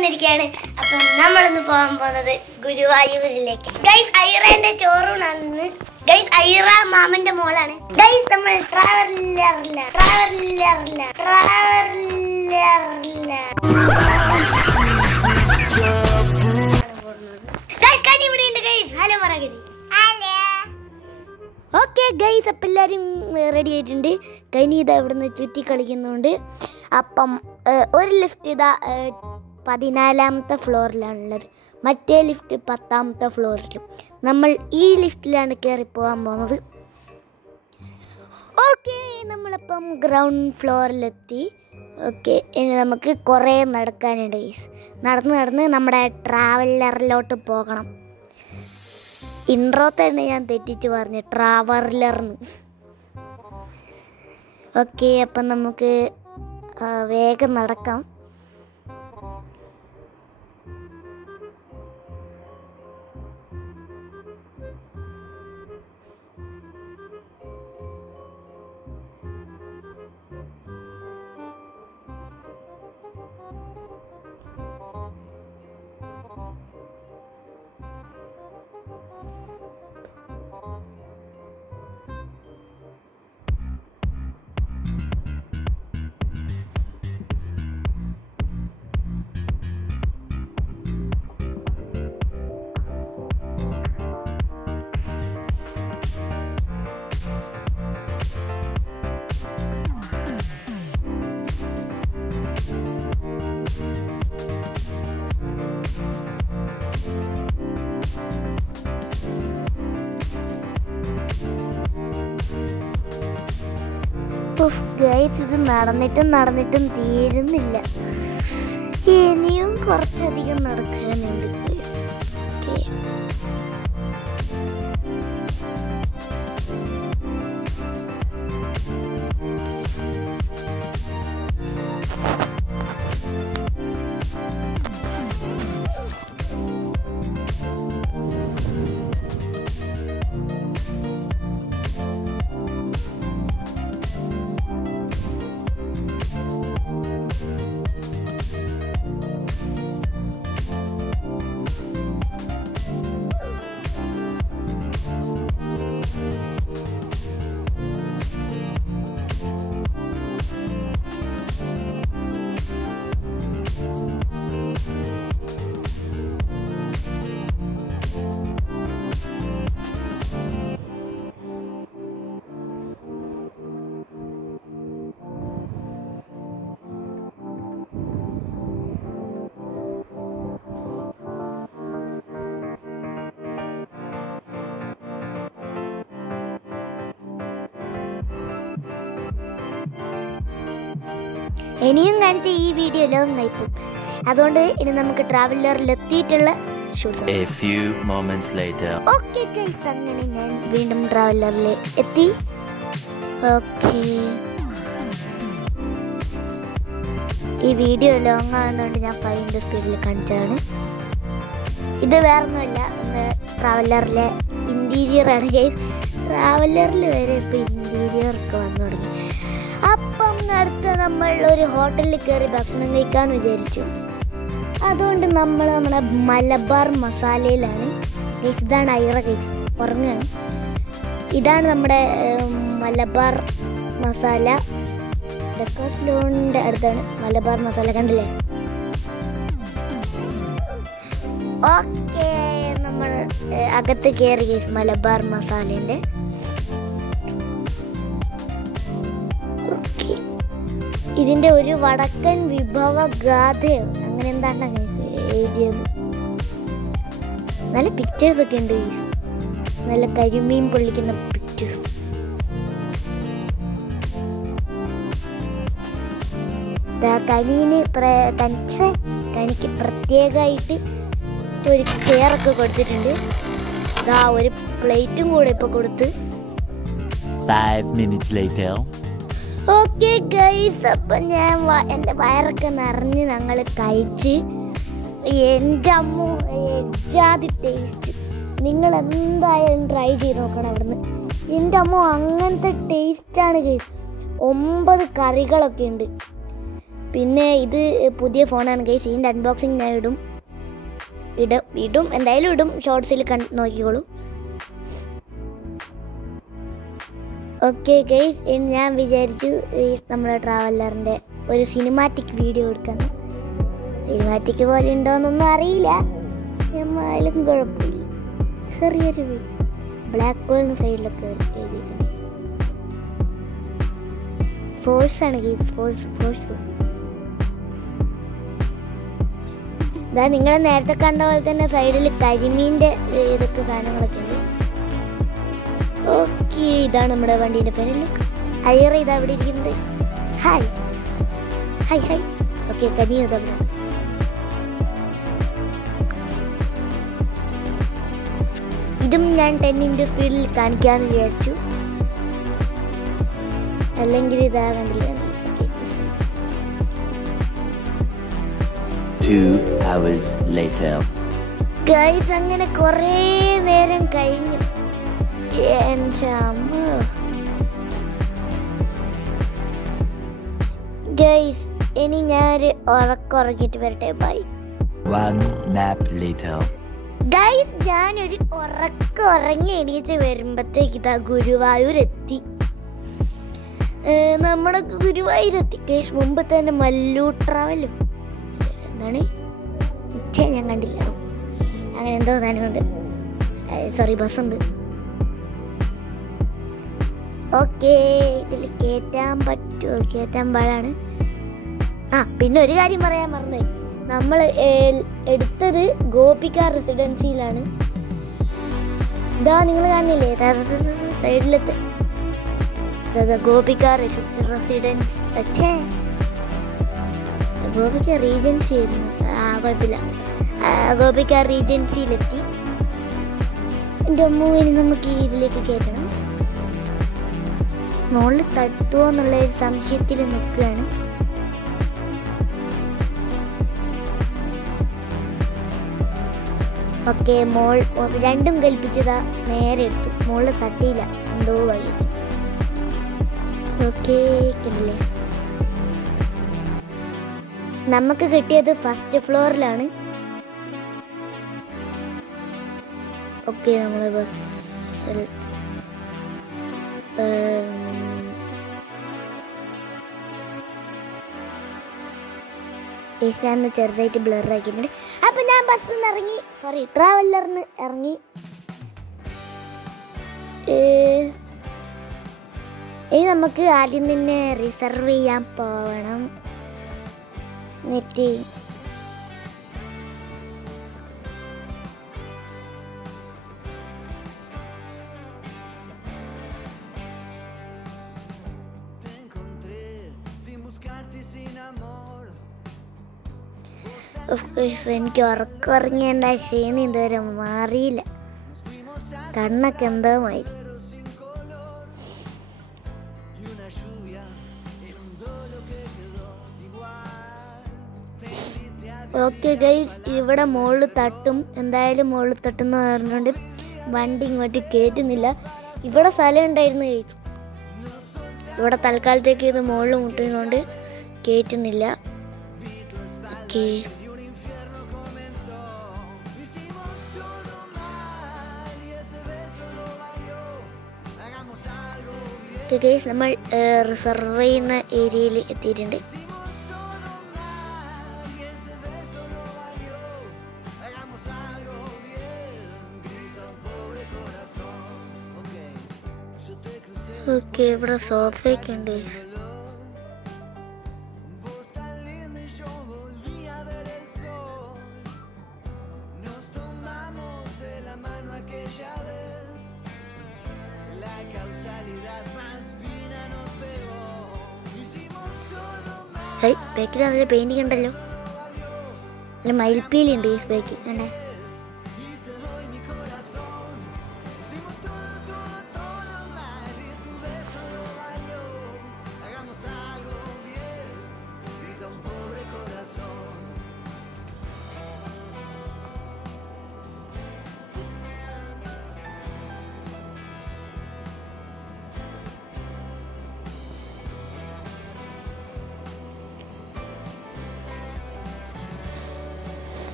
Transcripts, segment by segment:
വന്നിരിക്കുകയാണ്. അപ്പം നമ്മളിന്ന് പോകാൻ പോകുന്നത് ഗുരുവായൂരിലേക്ക്. ഗൈസ് ഐറന്റെ ചോറൂണാണ്. ഗൈസ് ഐറ മാമന്റെ മോളാണ്. ഗൈസ് നമ്മൾ ട്രാവലറില്ല ഹലോ പറയണി. ഓക്കെ ഗൈസ്, അപ്പം എല്ലാവരും റെഡി ആയിട്ടുണ്ട്. കൈനി ഇതാ ഇവിടുന്ന് ചുറ്റി കളിക്കുന്നുണ്ട്. അപ്പം ഒരു ലിഫ്റ്റ് ഇതാ 14ാമത്തെ ഫ്ലോറിലാണുള്ളത്, മറ്റേ ലിഫ്റ്റ് 10ാമത്തെ ഫ്ലോറിലും. നമ്മൾ ഈ ലിഫ്റ്റിലാണ് കയറി പോകാൻ പോകുന്നത്. ഓക്കെ, നമ്മളപ്പം ഗ്രൗണ്ട് ഫ്ലോറിലെത്തി. ഓക്കെ, ഇനി നമുക്ക് കുറേ നടക്കാനുണ്ട് ഗൈസ്. നടന്ന് നമ്മുടെ ട്രാവലറിലോട്ട് പോകണം. ഇൻട്രോ തന്നെ ഞാൻ തെറ്റിച്ച് പറഞ്ഞു, ട്രാവലർന്ന്. ഓക്കെ, അപ്പം നമുക്ക് വേഗം നടക്കാം. ഗൈസ്, ഇത് നടന്നിട്ടും തീരുന്നില്ല. ഇനിയും കുറച്ചധികം നടക്കാനുണ്ട്. ഇനിയും കാണിച്ച ഈ വീഡിയോ ലോങ് ആയിപ്പോകും. അതുകൊണ്ട് ഇനി നമുക്ക് ട്രാവലറിൽ എത്തിയിട്ടുള്ള ഓക്കെ ഗൈസ്, അങ്ങനെ ഞാൻ വീണ്ടും ട്രാവലറിൽ എത്തി. ഓക്കെ, ഈ വീഡിയോ ലോങ് ആകുന്നതുകൊണ്ട് ഞാൻ 5 സ്പീഡിൽ കാണിച്ചതാണ്. ഇത് വേറൊന്നുമല്ല, ട്രാവലറിലെ ഇന്റീരിയർ ആണ് ഗൈസ്. ട്രാവലറിൽ വരെ ഇപ്പോൾ ഇന്റീരിയർ ഒക്കെ വന്നു തുടങ്ങി. അപ്പം അടുത്ത നമ്മൾ ഒരു ഹോട്ടലിൽ കയറി ഭക്ഷണം കഴിക്കാമെന്ന് വിചാരിച്ചു. അതുകൊണ്ട് നമ്മൾ നമ്മുടെ മലബാർ മസാലയിലാണ്. ഇതാണ് ഐറ കേസ്, ഉറങ്ങുകയാണ്. ഇതാണ് നമ്മുടെ മലബാർ മസാല. ഡെക്കാത്ലോണിൻ്റെ അടുത്താണ് മലബാർ മസാല, കണ്ടില്ലേ? ഓക്കെ, നമ്മൾ അകത്ത് കയറി കേസ് മലബാർ മസാലേൻ്റെ. ഇതിൻ്റെ ഒരു വടക്കൻ വിഭവ ഗാഥയോ അങ്ങനെ എന്താണ് എഴുതിയത്. നല്ല പിക്ചേഴ്സ് ഒക്കെ ഉണ്ട്, നല്ല കരിമീൻ പൊള്ളിക്കുന്ന പിക്ചേഴ്സ്. കനിക്ക് പ്രത്യേകമായിട്ട് ഒരു ചെയറൊക്കെ കൊടുത്തിട്ടുണ്ട്. ഒരു പ്ലേറ്റും കൂടെ ഇപ്പൊ കൊടുത്ത്. 5 minutes later. ഓക്കെ ഗൈസ്, അപ്പം ഞാൻ എൻ്റെ വയറൊക്കെ നിറഞ്ഞ് ഞങ്ങൾ കഴിച്ച്. എൻ്റെ അമ്മ എജാതി ടേസ്റ്റ്. നിങ്ങൾ എന്തായാലും ട്രൈ ചെയ്ത് നോക്കണം അവിടുന്ന്. എൻ്റെ അമ്മ അങ്ങനത്തെ ടേസ്റ്റാണ് ഗൈസ്. 9 കറികളൊക്കെ ഉണ്ട്. പിന്നെ ഇത് പുതിയ ഫോണാണ് ഗൈസ്. ഇതിൻ്റെ അൺബോക്സിങ് ഞാൻ ഇടും എന്തായാലും ഇടും. ഷോർട്സിൽ നോക്കിക്കോളൂ. ഓക്കെ ഗൈസ്, ഞാൻ വിചാരിച്ചു നമ്മുടെ ട്രാവലറിൻ്റെ ഒരു സിനിമാറ്റിക് വീഡിയോ എടുക്കാമെന്ന്. സിനിമാറ്റിക് പോലെ ഉണ്ടോയെന്നൊന്നും അറിയില്ല, എന്നാലും കുഴപ്പമില്ല. ചെറിയൊരു വീഡിയോ. ബ്ലാക്ക് ബോളിന് സൈഡിലൊക്കെ എഴുതിയിട്ടുണ്ട്. ഫോഴ്സാണ് ഗൈസ്, ഫോഴ്സ്. ഇതാ നിങ്ങൾ നേരത്തെ കണ്ട പോലെ തന്നെ സൈഡിൽ കരിമീൻ്റെ ഇതൊക്കെ സാധനങ്ങളൊക്കെ ഉണ്ട്. ഓക്കെ, ഇതാണ് നമ്മുടെ വണ്ടീൻ്റെ ഫൈനൽ ലുക്ക്. ഹയർ ഇതാ അവിടെ ഇരിക്കുന്നത്. ഹായ്. ഓക്കെ, കനിയോ ഇതവിടെ. ഇതും ഞാൻ 10x സ്പീഡിൽ കാണിക്കാമെന്ന് വിചാരിച്ചു, അല്ലെങ്കിൽ ഇതാ കണ്ടില്ല. 2 hours later. ഗൈസ്, അങ്ങനെ കുറേ നേരം കഴിഞ്ഞു. ഗൈസ്, ഇനി ഞാനൊരു ഉറങ്ങിയിട്ട് വരട്ടെ. ബൈ. 1 nap later. ഗൈസ്, ഞാനൊരു ഉറങ്ങി എണീറ്റ് വരുമ്പോഴത്തേക്ക് ഇതാ ഗുരുവായൂരെത്തി. നമ്മുടെ ഗുരുവായൂരെത്തി ഗൈസ്. മുമ്പ് തന്നെ മല്ലു ട്രാവലും എന്താണ് ഞാൻ കണ്ടില്ല, അങ്ങനെ എന്തോ സാധനമുണ്ട്. സോറി, ബസ്സുണ്ട്. ഓക്കെ, ഇതിൽ കയറ്റാൻ പറ്റുമോ? കയറ്റാൻ പാടാണ്. പിന്നെ ഒരു കാര്യം പറയാൻ മറന്നുപോയി. നമ്മൾ എടുത്തത് ഗോപിക റെസിഡൻസിയിലാണ്. ഇതാ നിങ്ങൾ കാണില്ലേ സൈഡിലത്തെ ഗോപിക റെസിഡൻസ്. ഗോപിക റീജൻസി ആയിരുന്നു. കുഴപ്പമില്ല, ഗോപിക റീജൻസിയിലെത്തി. എൻ്റെ അമ്മൂവിന് നമുക്ക് ഇതിലേക്ക് കയറ്റണം. മുകളിൽ തട്ടുമോ എന്നുള്ള ഒരു സംശയത്തിൽ നിൽക്കുകയാണ്. ഓക്കെ, രണ്ടും കൽപ്പിച്ചതാ നേരെ എടുത്തു. മുകളിൽ തട്ടിയില്ല, എന്തോ വൈകി. ഓക്കെ, കണ്ടില്ലേ, നമുക്ക് കിട്ടിയത് ഫസ്റ്റ് ഫ്ലോറിലാണ്. ഓക്കെ, നമ്മൾ ബസ് ചെറുതായിട്ട് ബ്ലർ ആക്കിയിട്ടുണ്ട്. അപ്പം ഞാൻ ബസ്സിൽ നിന്ന് ഇറങ്ങി, ട്രാവലറിന് ഇറങ്ങി. ഇനി നമുക്ക് ആദ്യം തന്നെ റിസർവ് ചെയ്യാൻ പോകണം. നെറ്റ് എനിക്ക് ഉറങ്ങിയതിൻ്റെ ആ ക്ഷീണം ഇതുവരെ മാറിയില്ല. കണ്ണൊക്കെ എന്തോ മാറി. ഓക്കെ ഗൈസ്, ഇവിടെ മുകളിൽ തട്ടും, എന്തായാലും മുകളിൽ തട്ടുന്ന പറഞ്ഞുകൊണ്ട് വണ്ടി ഇങ്ങോട്ട് കയറ്റുന്നില്ല. ഇവിടെ സ്ഥലം ഉണ്ടായിരുന്നു ഗൈസ്, ഇവിടെ തൽക്കാലത്തേക്ക് ഇത് മുകളിൽ മുട്ടുന്നതുകൊണ്ട് കയറ്റുന്നില്ല. ഓക്കെ, ഗൈസ്, നമ്മൾ റിസർവ് ചെയ്യുന്ന ഏരിയയിൽ എത്തിയിട്ടുണ്ട്. ഓക്കെ, ഇവിടെ സോഫയൊക്കെ ഉണ്ട് ഗൈസ്. ബാക്കിൽ അതിൽ പെയിന്റിങ് ഉണ്ടല്ലോ, അല്ല മയിൽപ്പീലി ഉണ്ട് ഗൈസ് ബാക്കിൽ കണ്ടേ.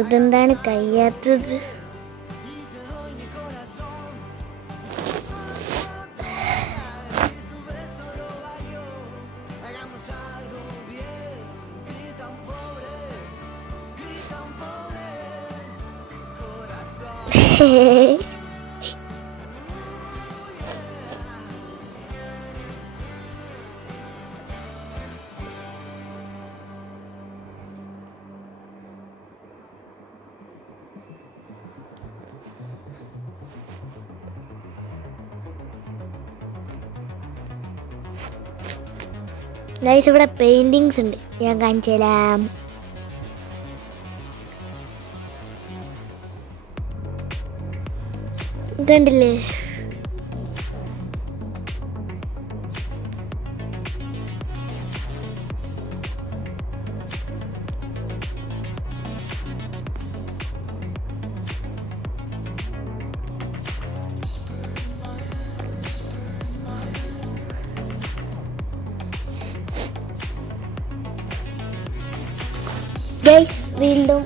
ഇതെന്താണ് കഴിയാത്തത്? ഗൈസ്, ഇവിടെ പെയിന്റിങ്സ് ഉണ്ട്, ഞാൻ കാണിച്ചു തരാം. കണ്ടില്ലേ? ഗൈസ്, വീണ്ടും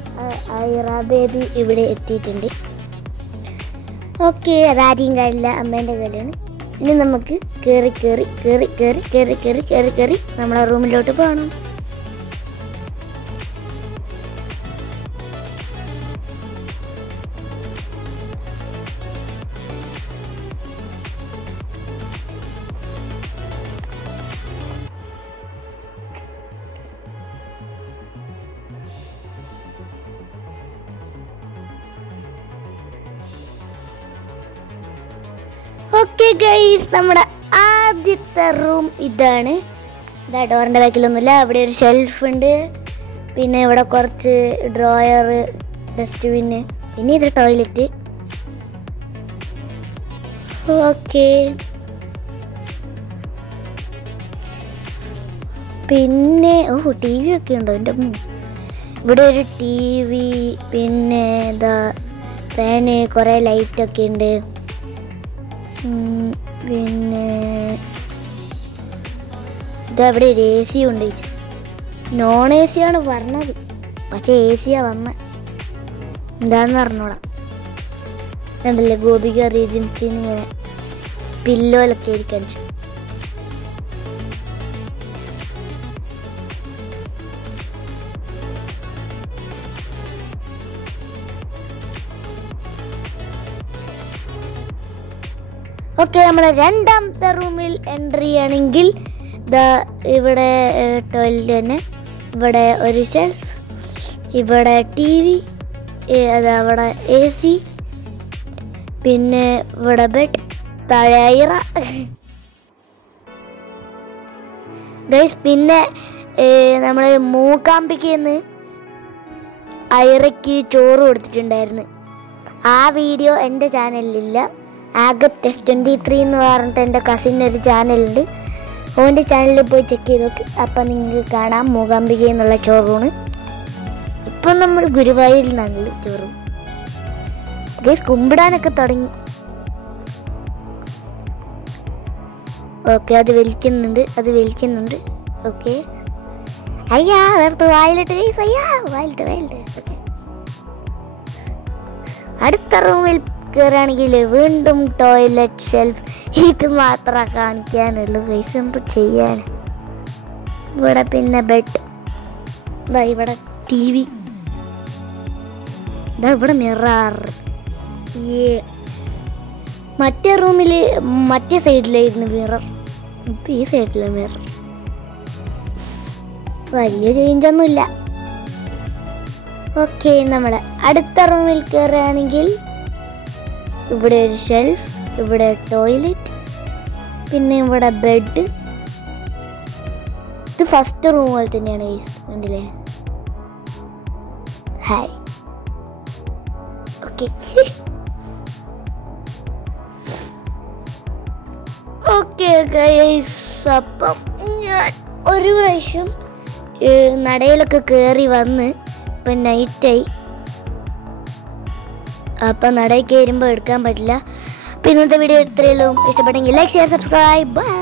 ഐറ ബേബി ഇവിടെ എത്തിയിട്ടുണ്ട്. ഓക്കെ, അതാരെയും കാര്യമില്ല, അമ്മേൻ്റെ കയ്യിലാണ്. ഇനി നമുക്ക് കയറി നമ്മളെ റൂമിലോട്ട് പോകണം. ഓക്കെ ഗൈസ്, നമ്മുടെ ആദ്യത്തെ റൂം ഇതാണ്. ഇതാ, ഡോറിൻ്റെ ബാക്കിലൊന്നുമില്ല. അവിടെ ഒരു ഷെൽഫ് ഉണ്ട്, പിന്നെ ഇവിടെ കുറച്ച് ഡ്രോയർ, ഡസ്റ്റ്ബിന്, പിന്നെ ഇത് ടോയ്ലറ്റ്. ഓക്കെ, പിന്നെ ടി വി ഒക്കെ ഉണ്ടോ എൻ്റെ അമ്മ? ഇവിടെ ഒരു ടി വി, പിന്നെ ഇതാ ഫാന്, കുറേ ലൈറ്റൊക്കെ ഉണ്ട്. പിന്നെ ഇതവിടെ ഒരു എ സി ഉണ്ട്. നോൺ എ സി ആണ് പറഞ്ഞത്, പക്ഷെ എ സിയാ വന്ന. എന്താന്ന് പറഞ്ഞോളാം. കണ്ടല്ലേ, ഗോപിക റീജൻസിന് ഇങ്ങനെ പില്ലോലൊക്കെ ഇരിക്കാൻ. ഓക്കെ, നമ്മുടെ രണ്ടാമത്തെ റൂമിൽ എൻട്രി ആണെങ്കിൽ ഇവിടെ ടോയ്ലറ്റ് തന്നെ. ഇവിടെ ഒരു ഷെൽഫ്, ഇവിടെ ടി വി, അതവിടെ എ സി, പിന്നെ ഇവിടെ ബെഡ്, താഴെ ഐറ. ഗൈസ്, പിന്നെ നമ്മൾ മൂക്കാമ്പിക്കന്ന് ഐറയ്ക്ക് ചോറ് കൊടുത്തിട്ടുണ്ടായിരുന്നു. ആ വീഡിയോ എൻ്റെ ചാനലിലില്ല. ആഗത്ത് S23 എന്ന് പറഞ്ഞിട്ട് എൻ്റെ കസിനൊരു ചാനലുണ്ട്. ഓൻ്റെ ചാനലിൽ പോയി ചെക്ക് ചെയ്ത് നോക്ക്. അപ്പം നിങ്ങൾക്ക് കാണാം മൂകാംബിക എന്നുള്ള ചോറൂണ്. ഇപ്പം നമ്മൾ ഗുരുവായൂരിൽ നിന്നാണല്ലോ ചോറും. ഗൈസ്, കുമ്പിടാനൊക്കെ തുടങ്ങി. ഓക്കെ, അത് വലിക്കുന്നുണ്ട്. ഓക്കെ, അയ്യാ നേരത്തെ വായിലിട്ട് ഗൈസ്, അയ്യാ വായിലിട്ട്. ഓക്കെ, അടുത്ത റൂമിൽ കയറുകയാണെങ്കിൽ വീണ്ടും ടോയ്ലറ്റ്, ഷെൽഫ്, ഇത് മാത്രമേ കാണിക്കാനുള്ളൂ ഗൈസ്. എന്ത് ചെയ്യാൻ? ഇവിടെ പിന്നെ ബെഡ്, ഇവിടെ ടി വി, ഇവിടെ മിറർ. മറ്റേ റൂമിൽ മറ്റേ സൈഡിലായിരുന്നു മിറർ, ഇപ്പം ഈ സൈഡിലെ മിറർ. വലിയ ചേഞ്ചൊന്നുമില്ല. ഓക്കെ, നമ്മൾ അടുത്ത റൂമിൽ കയറുകയാണെങ്കിൽ ഇവിടെ ഒരു ഷെൽഫ്, ഇവിടെ ടോയ്ലറ്റ്, പിന്നെ ഇവിടെ ബെഡ്. ഇത് ഫസ്റ്റ് റൂം പോലെ തന്നെയാണ് കണ്ടില്ലേ? ഹായ്. ഓക്കെ, ഓക്കെ ഗൈസ്, അപ്പം ഞാൻ ഒരു പ്രാവശ്യം നടയിലൊക്കെ കയറി വന്ന് ഇപ്പം നൈറ്റായി. അപ്പം നടയിൽ കയറുമ്പോൾ എടുക്കാൻ പറ്റില്ല. അപ്പോൾ ഇന്നത്തെ വീഡിയോ ഇത്രയേ ഉള്ളൂ. ഇഷ്ടപ്പെട്ടെങ്കിൽ ലൈക്ക്, ഷെയർ, സബ്സ്ക്രൈബ്. ബൈ.